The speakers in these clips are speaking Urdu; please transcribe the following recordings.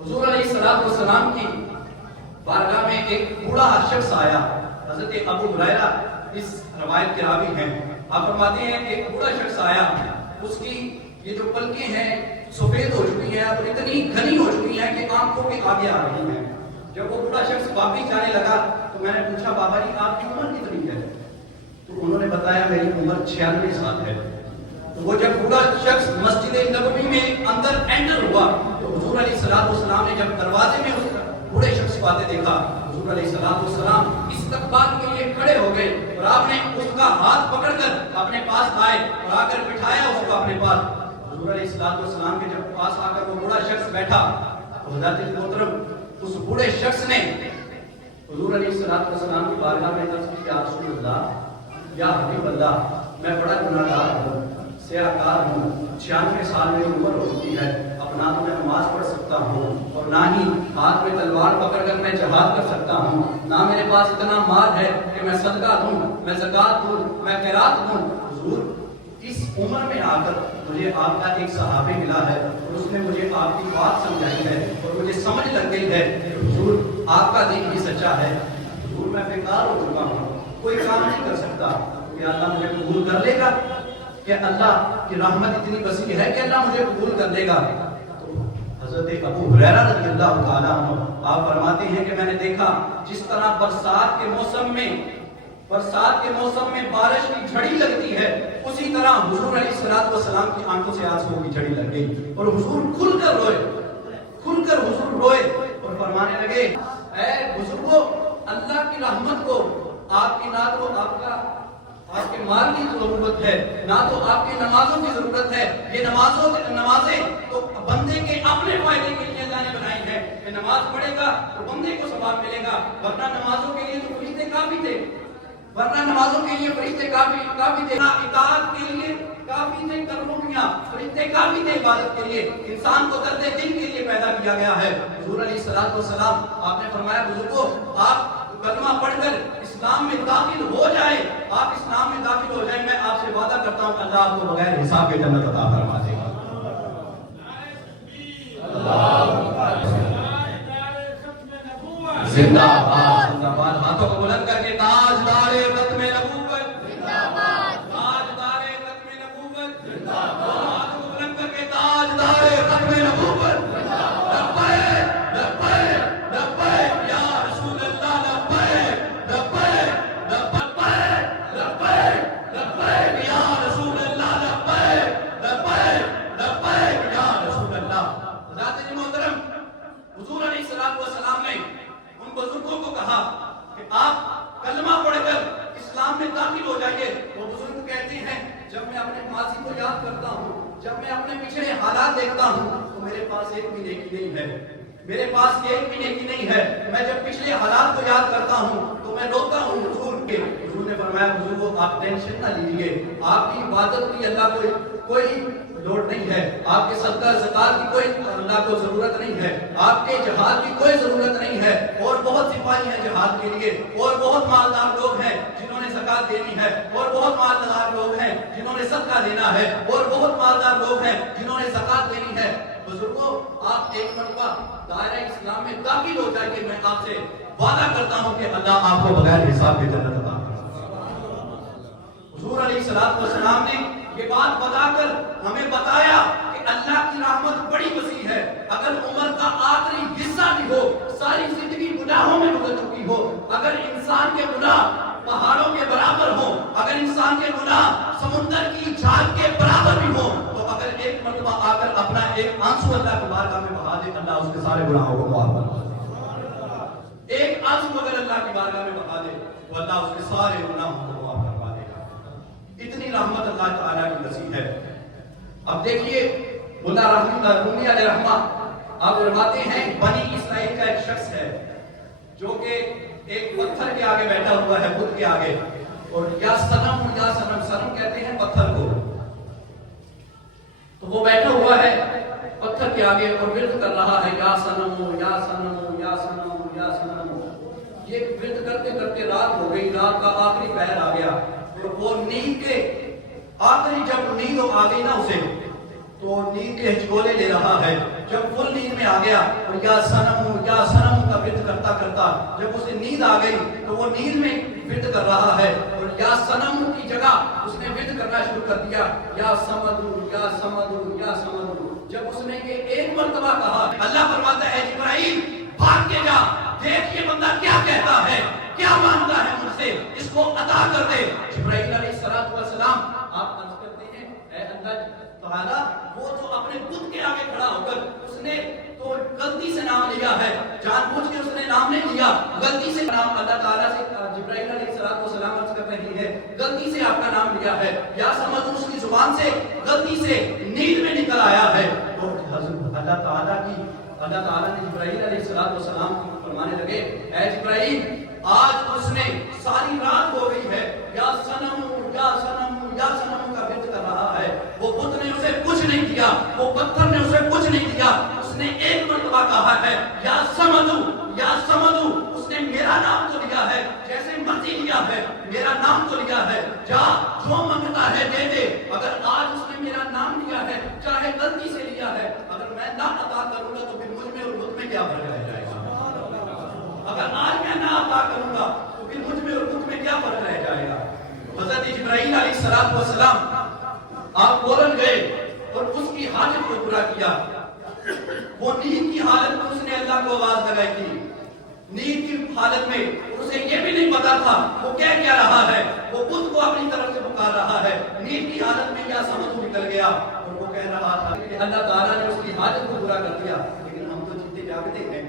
حضور علیہ السلام کی بارگاہ میں ایک بوڑھا شخص آیا. حضرت ابو ہریرہ اس روایت کے راوی ہیں. آپ فرماتے ہیں ایک بوڑھا شخص آیا, اس کی یہ جو پلکیں ہیں سفید ہو چکی ہیں اور اتنی گھنی ہو چکی ہیں کہ آنکھوں کے آگے آ رہی ہیں. جب وہ بوڑھا شخص واپس جانے لگا تو میں نے پوچھا بابا جی آپ کی عمر کتنی ہے؟ تو انہوں نے بتایا میری عمر 96 سال ہے. تو وہ جب بوڑھا شخص مسجد نبوی میں اندر انٹر ہوا تو حضور علیہ السلام نے جب دروازے میں اس بوڑھے شخص کو آتے دیکھا, حضور علیہ السلام استقبال کے لیے کھڑے ہو گئے اور آپ نے اس کا ہاتھ پکڑ کر اپنے پاس آئے اور آ کر بٹھایا اس کو اپنے پاس. حضور علیہ السلام کے جب پاس آ کر وہ بوڑھا شخص بیٹھا تو حضرت محترم اس بوڑھے شخص نے حضور علیہ السلام کی بارگاہ میں عرض کی یا رسول اللہ یا حبیب اللہ میں بڑا گناہگار ہوں, سیاہ کار ہوں, 96 سال میں عمر ہو چکی ہے, اب نہ تو میں نماز پڑھ سکتا ہوں اور نہ ہی ہاتھ میں تلوار پکڑ کر میں جہاد کر سکتا ہوں, نہ میرے پاس اتنا مال ہے کہ میں صدقہ دوں, میں زکات دوں, میں خیرات دوں. حضور اس عمر میں آ کر مجھے آپ کا ایک صحابی ملا ہے اور اس نے مجھے آپ کی بات سمجھائی ہے اور مجھے سمجھ لگ گئی ہے کہ حضور آپ کا دین ہی سچا ہے. حضور میں بیکار ہو چکا ہوں, کوئی کام نہیں کر سکتا, کہ اللہ مجھے قبول کر لے گا, کہ اللہ کی رحمت اتنی وسیع ہے کہ اللہ مجھے قبول کر لے گا. تو حضرت ابو ہریرہ رضی اللہ تعالیٰ عنہ آپ فرماتے ہیں کہ میں نے دیکھا جس طرح برسات کے موسم میں بارش کی جھڑی لگتی ہے, اسی طرح حضور علیہ السلام کی آنکھوں سے آنسوؤں کی جھڑی لگ گئی اور حضور کھل کر حضور روئے اور فرمانے لگے اے بزرگوں, اللہ کی رحمت کو آپ کی نہ تو آپ کے مال کی ضرورت ہے, نہ تو آپ کی نمازوں کی ضرورت ہے. یہ نمازیں تو بندے کے اپنے فائدے کے لیے اللہ نے بنائی ہے کہ نماز پڑھے گا تو بندے کو ثواب ملے گا, ورنہ نمازوں کے لیے تو فرشتے کافی تھے, اطاعت کے لیے کافی تھے, کرنوکیاں فرشتے کافی تھے عبادت کے لیے. انسان کو درد دل کے لیے پیدا کیا گیا ہے. حضور علیہ السلام آپ نے فرمایا بزرگوں آپ کلمہ پڑھ کر اسلام میں داخل ہو جائے, آپ اسلام میں داخل ہو جائیں, میں آپ سے وعدہ کرتا ہوں اللہ آپ کو بغیر حساب کے جنت عطا فرما دے گا. زندہ باد, زندہ باد. ہاتھوں کو بلند کر کے تاجدار ختم نبوت زندہ باد, تاجدار ختم نبوت زندہ باد. ہاتھوں کو بلند کر کے تاجدار ختم نبوت زندہ باد. لبیک لبیک لبیک یا رسول اللہ, لبیک لبیک لبیک لبیک لبیک یا رسول اللہ, لبیک لبیک لبیک یا رسول اللہ. حضرات محترم حضور علیہ السلام نے ان بزرگوں کو کہا کہ آپ کلمہ پڑھ کر اسلام میں داخل ہو جائیے. وہ بزرگ کہتے ہیں جب میں اپنے ماضی کو یاد کرتا ہوں, جب میں اپنے پچھلے حالات دیکھتا ہوں تو میرے پاس ایک بھی نیکی نہیں ہے, میرے پاس ایک بھی نیکی نہیں ہے. میں جب پچھلے حالات کو یاد کرتا ہوں تو میں روتا ہوں حضور کے. حضور نے فرمایا بزرگوں آپ ٹینشن نہ لیجیے, آپ کی عبادت کی اللہ کوئی لوڑ نہیں ہے, آپ کے صدقہ زکات کی کوئی اللہ کو ضرورت نہیں ہے, آپ کے جہاد کی کوئی ضرورت نہیں ہے. اور بہت سپاہی ہیں جہاد کے لیے, اور بہت مالدار لوگ ہیں جنہوں نے زکات دینی ہے, اور بہت مالدار لوگ ہیں جنہوں نے صدقہ دینا ہے, اور بہت مالدار لوگ ہیں جنہوں نے زکات دینی ہے. بزرگوں آپ ایک مرتبہ دائرہ اسلام میں داخل ہو جائیے, میں آپ سے وعدہ کرتا ہوں کہ اللہ آپ کو بغیر حساب کے جنت عطا کرے گا. حضور علیہ السلام نے یہ بات بتا کر ہمیں بتایا کہ اللہ کی رحمت بڑی وسیع ہے. اگر عمر کا آخری حصہ بھی ہو, ساری زندگی گناہوں میں گزر چکی ہو, اگر انسان کے گناہ پہاڑوں کے برابر ہو, اگر انسان کے گناہ سمندر کی جھاگ کے برابر بھی ہو, تو اگر ایک مرتبہ آ کر اپنا ایک آنسو اللہ کی بارگاہ میں بہا دے, اللہ اس کے سارے گناہوں کو معاف کر دے. ایک آنسو اگر اللہ کی بارگاہ میں بہا دے تو اللہ اس کے سارے گناہوں کو معاف کروا دے گا. اتنی رحمت اللہ تعالیٰ کی وسیع ہے. اب دیکھیے مولا رومی علیہ رحمہ آپ فرماتے ہیں بنی اسرائیل کا ایک شخص ہے جو کہ ایک پتھر کے آگے بیٹھا ہوا ہے, بت کے آگے, اور یا سنم کہتے ہیں پتھر کو. تو وہ بیٹھا ہوا ہے پتھر کے آگے اور ورد کر رہا ہے یا سنم یا سنم یا سنم یا سنم. یہ ورد کرتے کرتے رات ہو گئی, رات کا آخری پہر آ گیا, اور وہ نیند کے آخری جب نیند آ گئی نا اسے, تو نیند کے ہچکولے لے رہا ہے. جب فل نیند میں آ گیا اور یا صنم کا ورد کرتا کرتا جب اسے نیند آ گئی تو وہ نیند میں ورد کر رہا ہے اور یا صنم کی جگہ اس نے ورد کرنا شروع کر دیا یا سمد یا سمد یا سمد. جب اس نے یہ ایک مرتبہ کہا اللہ فرماتا ہے جبرائیل بھاگ کے جا دیکھ یہ بندہ کیا کہتا ہے کیا مانتا ہے مجھ سے اس کو عطا کر دے. جبرائیل علیہ السلام آپ عرض کرتے ہیں اے اللہ تعالیٰ وہ تو اپنے بت کے آگے کھڑا ہو کر اس نے تو غلطی سے نام لیا ہے جان بوجھ کے اس نے نام نہیں لیا غلطی سے نام اللہ تعالیٰ سے جبرائیل علیہ السلام عرض کر رہی ہے غلطی سے آپ کا نام لیا ہے یا سمجھ اس کی زبان سے غلطی سے نیند میں نکل آیا ہے. تو اللہ تعالیٰ نے جبرائیل علیہ السلام کو فرمانے لگے اے جبرائیل آج اس نے ساری رات ہو گئی ہے یا سنم کا ورد کر رہا ہے. وہ بت نے اسے کچھ نہیں کیا وہ پتھر نے اسے کچھ نہیں کیا اس نے ایک مرتبہ کہا ہے یا سمدو اس نے میرا نام تو لیا ہے جیسے مرضی لیا ہے میرا نام تو لیا ہے جا جو منگتا ہے دے دے. اگر آج اس نے میرا نام لیا ہے چاہے غلطی سے لیا ہے اگر میں نہ عطا کروں گا تو پھر مجھ میں اور بت میں کیا فرق رہ جائے گا. اگر آج میں نہ عطا کروں گا تو پھر مجھ میں اور بت میں کیا فرق رہ جائے گا. حضرت جبرائیل علیہ السلام آپ فوراً گئے اور اس کی حاجت کو پورا کیا. وہ نیند کی حالت میں اس نے اللہ کو آواز لگائی تھی. نیند کی حالت میں اسے یہ بھی نہیں پتا تھا وہ کیا رہا ہے وہ بت کو اپنی طرف سے پکار رہا ہے. نیند کی حالت میں یا سمجھ نکل گیا اور وہ کہہ رہا تھا کہ اللہ تعالیٰ نے اس کی حاجت کو پورا کر دیا. لیکن ہم تو جتنے جاگتے ہیں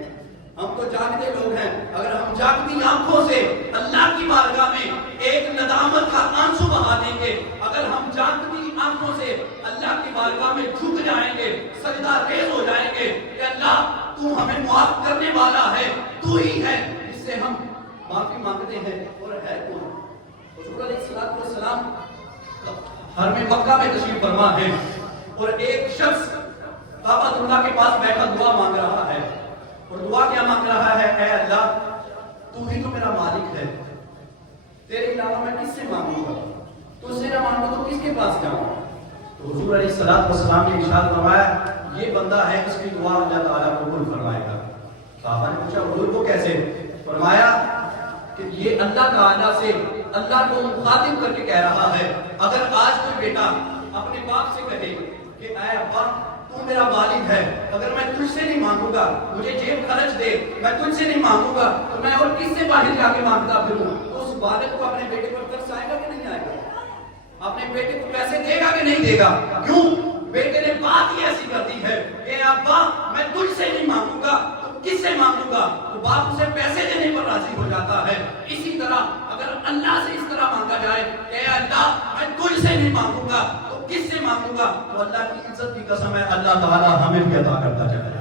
ہم تو جاگتے لوگ ہیں. اگر ہم جاگتی آنکھوں سے اللہ کی بارگاہ میں ایک ندامت کا آنسو بہا دیں گے اگر ہم جاگتی آنکھوں سے اللہ کی بارگاہ میں جھک جائیں گے سجدہ ریز ہو جائیں گے کہ اللہ تو ہمیں معاف کرنے والا ہے تو ہی ہے جس سے ہم معافی مانگتے ہیں اور ہے کون. حضور علیہ السلام حرم مکہ میں تشریف فرما ہے اور ایک شخص کعبۃ اللہ کے پاس بیٹھا دعا مانگ رہا ہے اور دعا کیا مانگ رہا ہے اے اللہ تو ہی تو میرا مالک ہے تیرے علاوہ میں کس سے مانگوں گا تو سے نہ مانگوں تو کس کے پاس جاؤں. تو حضور علیہ السلام نے ارشاد فرمایا یہ بندہ ہے اس کی دعا اللہ تعالیٰ قبول فرمائے گا. صحابہ نے پوچھا حضور کو کیسے؟ فرمایا کہ یہ اللہ تعالیٰ سے اللہ کو مخاطب کر کے کہہ رہا ہے اگر آج کوئی بیٹا اپنے باپ سے کہے کہ اے ابا تو میرا والد ہے اگر میں تجھ سے نہیں مانگوں گا مجھے جیب خرچ دے میں تجھ سے نہیں مانگوں گا تو میں اور کس سے باہر جا کے مانگتا پھروں. تو اس والد کو اپنے بیٹے پر ترس آئے گا کہ نہیں آئے گا؟ اپنے بیٹے کو پیسے دے گا کہ نہیں دے گا؟ کیوں؟ بیٹے نے بات ہی ایسی کر دی ہے کہ ابا میں تجھ سے نہیں مانگوں گا تو کس سے مانگوں گا. تو باپ اسے پیسے دینے پر راضی ہو جاتا ہے. اسی طرح اگر اللہ سے اس طرح مانگا جائے کہ اللہ میں تجھ سے نہیں مانگوں گا تو کس سے مانگوں گا تو اللہ کی عزت کی قسم ہے اللہ تعالیٰ ہمیں بھی عطا کرتا چلا جائے.